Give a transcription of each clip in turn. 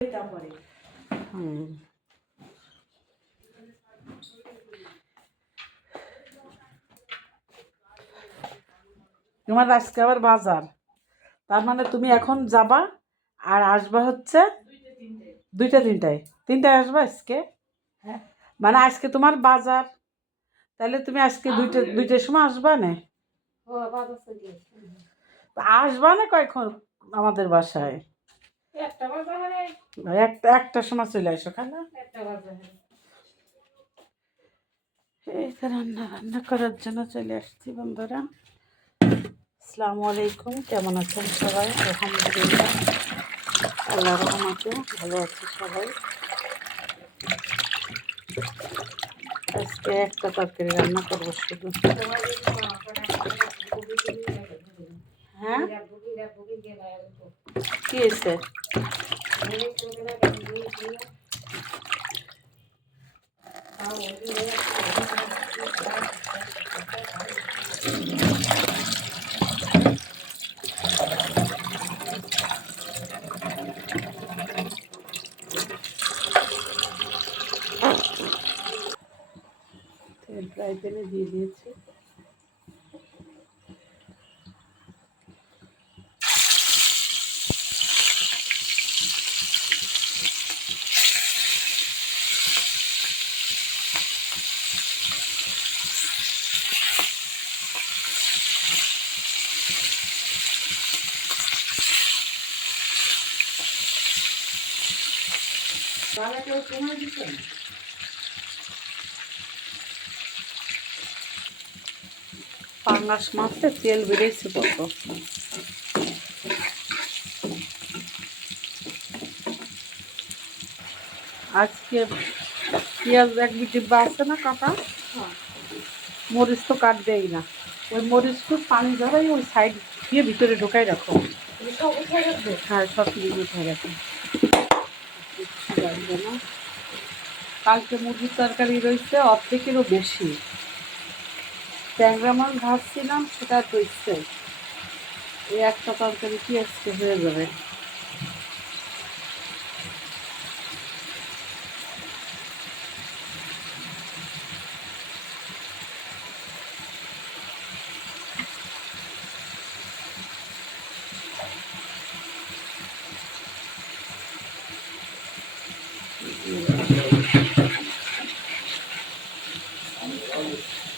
তারপরে হুম তোমার আজকে আবার বাজার। তার মানে তুমি এখন যাবা আর আসবা হচ্ছে দুইটা তিনটায়। তিনটায় আসবা আজকে? হ্যাঁ। মানে আজকে তোমার বাজার। তাহলে তুমি আজকে দুইটা দুইটার সময় আসবা না? আসবা না কয়ক্ষণ আমাদের বাসায়? একটা একটা একটার সময় চলে আসো খালা। এই রান্না রান্না করার জন্য চলে আসছি বন্ধুরা। আসসালামু আলাইকুম কেমন আছেন সবাই? আলহামদুলিল্লাহ আল্লাহ রহমতে ভালো আছে সবাই। আজকে একটা তরকারি রান্না করব শুধু। হ্যাঁ? কি হয়েছে? ফ্রাই প্যানে দিয়ে দিয়েছি। পাঙ্গাস মাছে তেল বেড়েছে কত আজকে পেঁয়াজ এক ডিব্বা আছে না কাকা মরিচ তো কাট দেয় না। ওই মরিচ মরিচটু পানি ধরাই ওই সাইড দিয়ে ভিতরে ঢোকাই রাখো। হ্যাঁ সব কিছু উঠে গেছে লাগবে না কালকে মুরগির তরকারি রয়েছে, অর্ধেকেরও বেশি। ট্যাংরা মাছ ভাজছিলাম, সেটা রয়েছে। এই একটা তরকারি কি আজকে হয়ে যাবে? Thank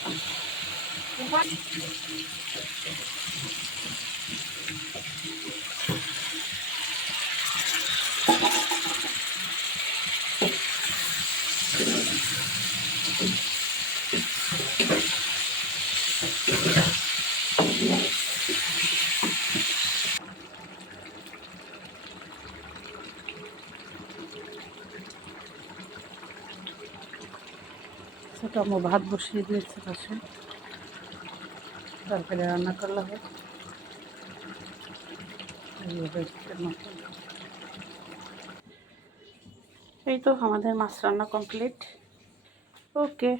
আমার ভাত বসিয়ে দিয়েছে পাশে। তরকারি রান্না করলে মতন। এই তো আমাদের মাছ রান্না কমপ্লিট ওকে।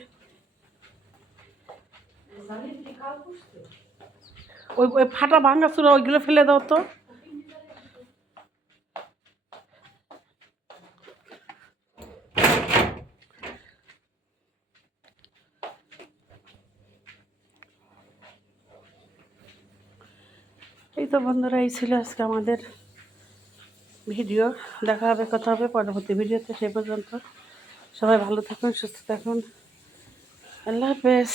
ওই ওই ফাটা ভাঙা চূড়া ওইগুলো ফেলে দাও তো। এই তো বন্ধুরা, এই ছিল আজকে আমাদের ভিডিও। দেখা হবে, কথা হবে পরবর্তী ভিডিওতে সেই পর্যন্ত সবাই ভালো থাকুন, সুস্থ থাকুন। আল্লাহ হাফেজ।